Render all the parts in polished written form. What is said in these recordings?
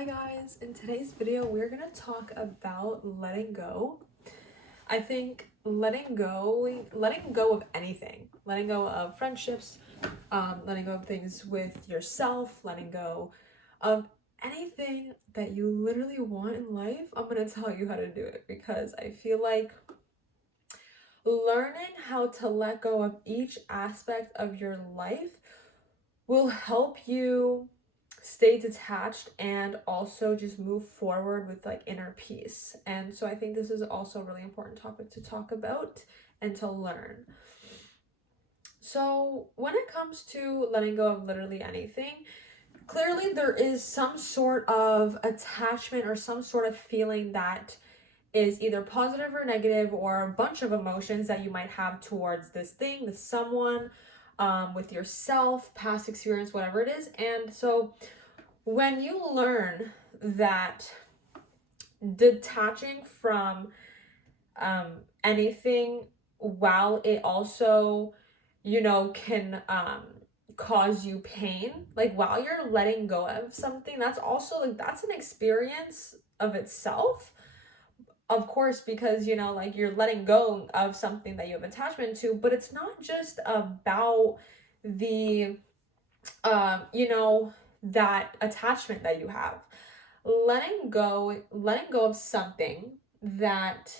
Hi guys, in today's video we're going to talk about letting go. I think letting go of anything, letting go of friendships, letting go of things with yourself, letting go of anything that you literally want in life. I'm going to tell you how to do it because I feel like learning how to let go of each aspect of your life will help you stay detached and also just move forward with like inner peace. And so I think this is also a really important topic to talk about and to learn. So when it comes to letting go of literally anything, clearly there is some sort of attachment or some sort of feeling that is either positive or negative, or a bunch of emotions that you might have towards this thing, this someone, with yourself, past experience, whatever it is. And so when you learn that detaching from anything, while it also, can cause you pain, like while you're letting go of something, that's also like that's an experience of itself, of course, because like you're letting go of something that you have attachment to, but it's not just about the that attachment that you have. Letting go of something that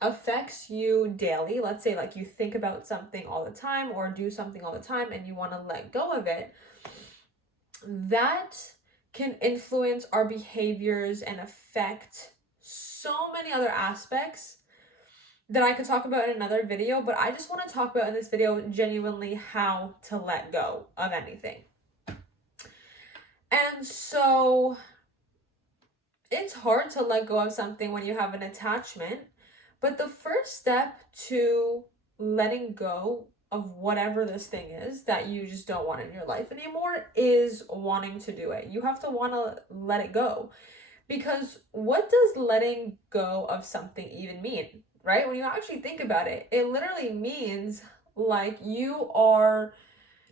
affects you daily, let's say like you think about something all the time or do something all the time and you want to let go of it, that can influence our behaviors and affect so many other aspects that I could talk about in another video, but I just want to talk about in this video genuinely how to let go of anything. And so it's hard to let go of something when you have an attachment, but the first step to letting go of whatever this thing is that you just don't want in your life anymore is wanting to do it. You have to want to let it go. Because what does letting go of something even mean, right? When you actually think about it, it literally means like you are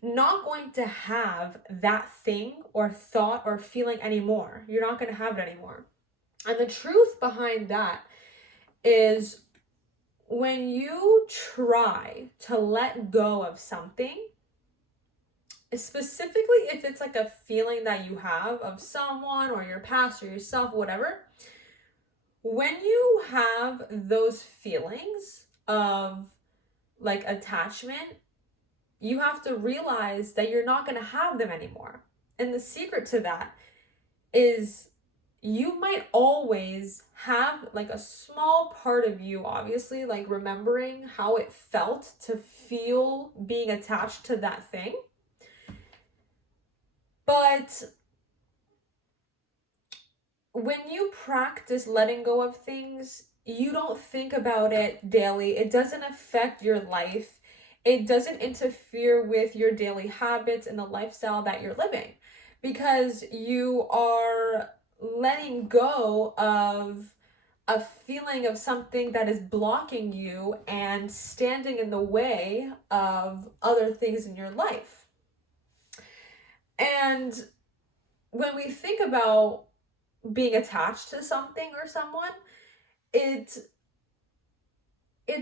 not going to have that thing or thought or feeling anymore. You're not going to have it anymore. And the truth behind that is when you try to let go of something, specifically if it's like a feeling that you have of someone or your past or yourself, whatever, when you have those feelings of like attachment, you have to realize that you're not going to have them anymore. And the secret to that is you might always have like a small part of you, obviously, like remembering how it felt to feel being attached to that thing. But when you practice letting go of things, you don't think about it daily. It doesn't affect your life. It doesn't interfere with your daily habits and the lifestyle that you're living, because you are letting go of a feeling of something that is blocking you and standing in the way of other things in your life. And when we think about being attached to something or someone, it's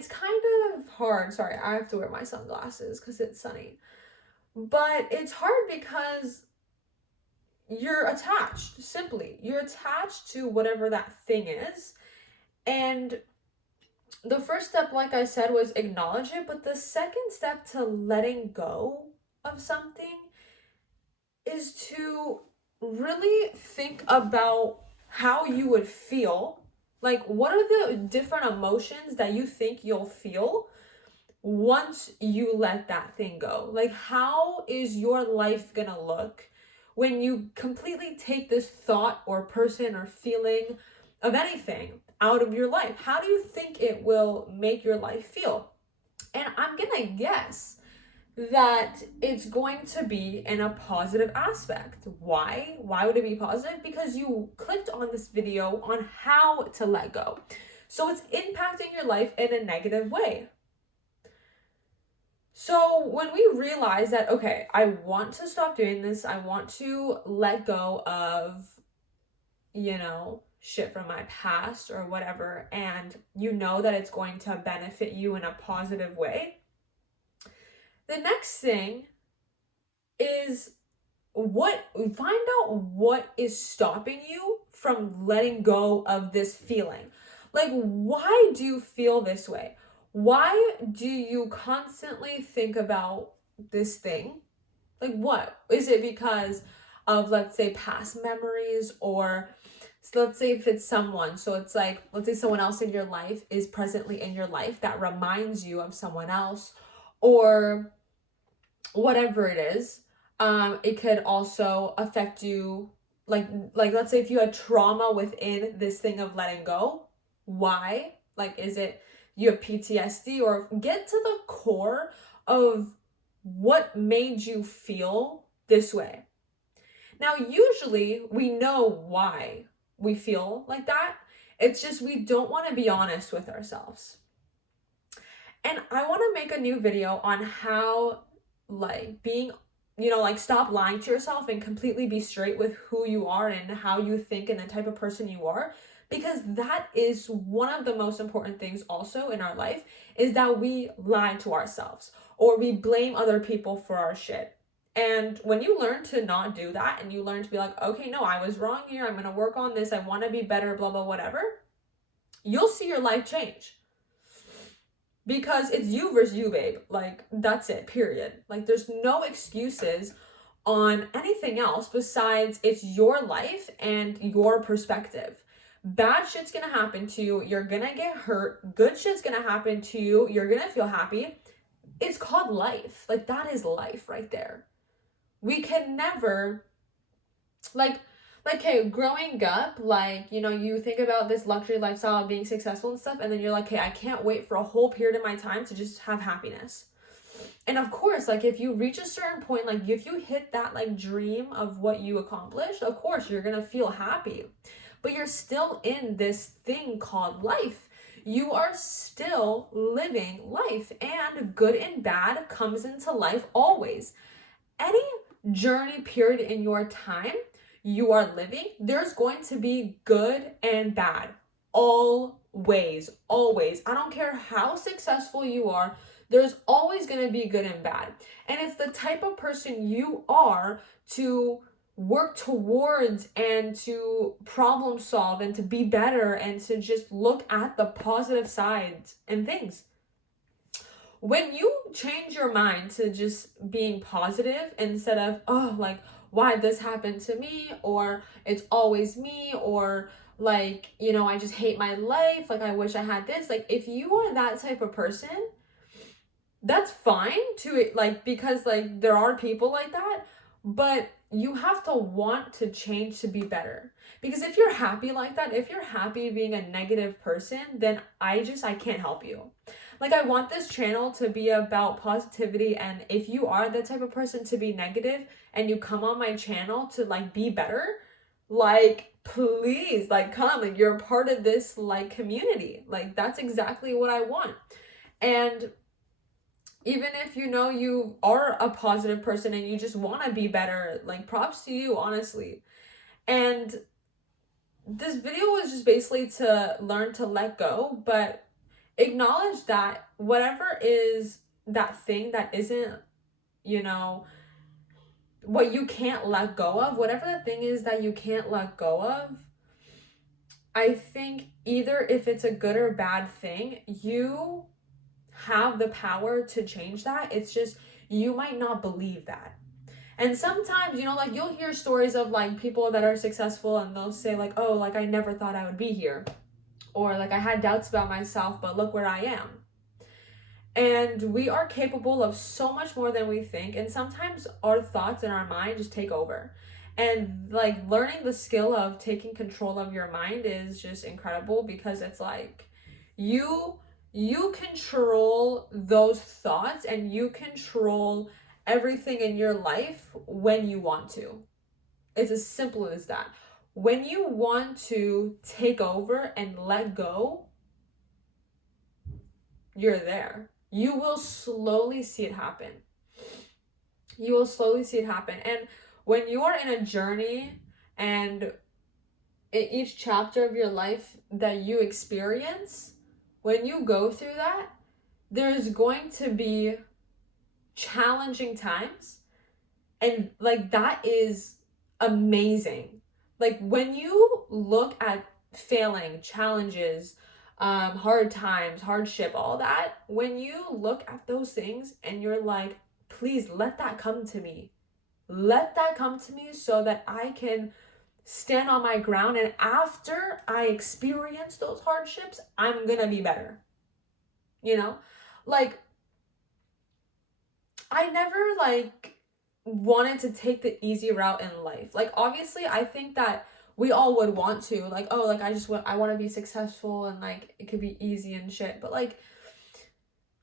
kind of hard. Sorry, I have to wear my sunglasses because it's sunny. But it's hard because you're attached, simply. You're attached to whatever that thing is. And the first step, like I said, was acknowledge it. But the second step to letting go of something is to really think about how you would feel. Like, what are the different emotions that you think you'll feel once you let that thing go? Like, how is your life gonna look when you completely take this thought or person or feeling of anything out of your life? How do you think it will make your life feel? And I'm gonna guess that it's going to be in a positive aspect. Why? Why would it be positive? Because you clicked on this video on how to let go. So it's impacting your life in a negative way. So when we realize that, okay, I want to stop doing this, I want to let go of shit from my past or whatever, and you know that it's going to benefit you in a positive way, the next thing is find out what is stopping you from letting go of this feeling. Like, why do you feel this way? Why do you constantly think about this thing? Like, what? Is it because of, let's say, past memories, or so let's say if it's someone, so it's like, let's say someone else in your life is presently in your life that reminds you of someone else, or whatever it is. It could also affect you, like let's say if you had trauma within this thing of letting go. Why? Like, is it you have PTSD? Or get to the core of what made you feel this way. Now, usually we know why we feel like that. It's just we don't want to be honest with ourselves. And I want to make a new video on how, like, being, stop lying to yourself and completely be straight with who you are and how you think and the type of person you are. Because that is one of the most important things also in our life, is that we lie to ourselves or we blame other people for our shit. And when you learn to not do that and you learn to be like, okay, no, I was wrong here, I'm going to work on this, I want to be better, blah, blah, whatever, you'll see your life change. Because it's you versus you, babe. Like, that's it, period. Like, there's no excuses on anything else besides it's your life and your perspective. Bad shit's gonna happen to you. You're gonna get hurt. Good shit's gonna happen to you. You're gonna feel happy. It's called life. Like, that is life right there. We can never, hey, growing up, you think about this luxury lifestyle, being successful and stuff, and then you're like, hey, I can't wait for a whole period of my time to just have happiness. And of course, if you reach a certain point, if you hit that, dream of what you accomplished, of course, you're gonna feel happy. But you're still in this thing called life. You are still living life, and good and bad comes into life always. Any journey period in your time you are living, there's going to be good and bad. Always. I don't care how successful you are, there's always going to be good and bad. And it's the type of person you are to work towards and to problem solve and to be better and to just look at the positive sides and things. When you change your mind to just being positive instead of, why this happened to me, or it's always me, or I just hate my life, I wish I had this. If you are that type of person, that's fine to because there are people like that, but you have to want to change to be better. Because if you're happy like that, if you're happy being a negative person, then I can't help you. I want this channel to be about positivity, and if you are the type of person to be negative and you come on my channel to be better, please, come, you're a part of this community. That's exactly what I want. And even if you are a positive person and you just want to be better, props to you, honestly. And this video was just basically to learn to let go, but acknowledge that whatever is that thing that isn't, what you can't let go of, whatever the thing is that you can't let go of, I think either if it's a good or bad thing, you have the power to change that. It's just you might not believe that. And sometimes, you'll hear stories of people that are successful and they'll say I never thought I would be here, or I had doubts about myself, but look where I am. And we are capable of so much more than we think, and sometimes our thoughts in our mind just take over. And learning the skill of taking control of your mind is just incredible, because it's you control those thoughts and you control everything in your life when you want to. It's as simple as that. When you want to take over and let go, you're there. You will slowly see it happen. And when you are in a journey and in each chapter of your life that you experience, when you go through that, there's going to be challenging times, and like that is amazing. Like when you look at failing, challenges, hard times, hardship, all that, when you look at those things and you're like, please let that come to me, let that come to me so that I can stand on my ground, and after I experience those hardships, I'm gonna be better. You know, like I never like wanted to take the easy route in life. Like obviously I think that we all would want to, like, oh, like I want to be successful and like it could be easy and shit. But like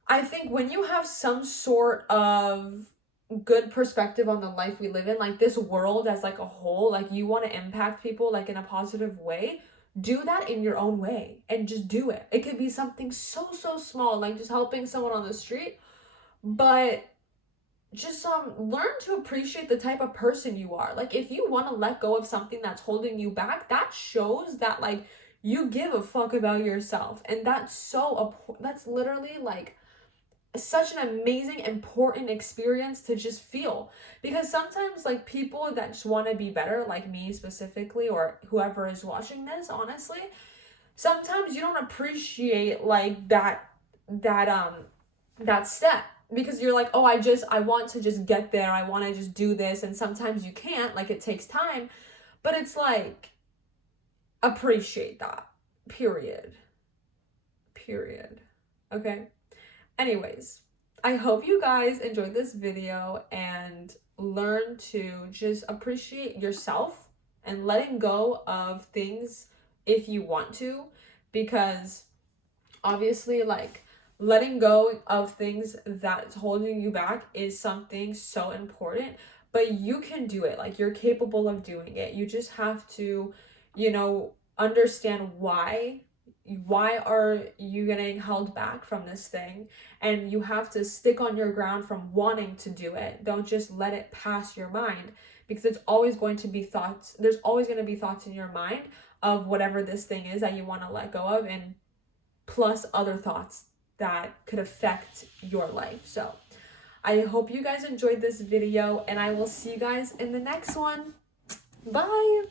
I think when you have some sort of good perspective on the life we live in, like this world as like a whole, like you want to impact people like in a positive way, do that in your own way and just do it. It could be something so small, like just helping someone on the street, but just learn to appreciate the type of person you are. Like if you want to let go of something that's holding you back, that shows that like you give a fuck about yourself, and that's literally like such an amazing, important experience to just feel. Because sometimes like people that just want to be better, like me specifically, or whoever is watching this, honestly, sometimes you don't appreciate like that step, because you're like, oh, I want to just get there, I want to just do this, and sometimes you can't, like it takes time. But it's like, appreciate that. Period. Okay. Anyways, I hope you guys enjoyed this video and learn to just appreciate yourself and letting go of things if you want to, because obviously like letting go of things that's holding you back is something so important, but you can do it. Like you're capable of doing it. You just have to, understand why are you getting held back from this thing, and you have to stick on your ground from wanting to do it. Don't just let it pass your mind, because there's always going to be thoughts in your mind of whatever this thing is that you want to let go of, and plus other thoughts that could affect your life. So I hope you guys enjoyed this video, and I will see you guys in the next one. Bye.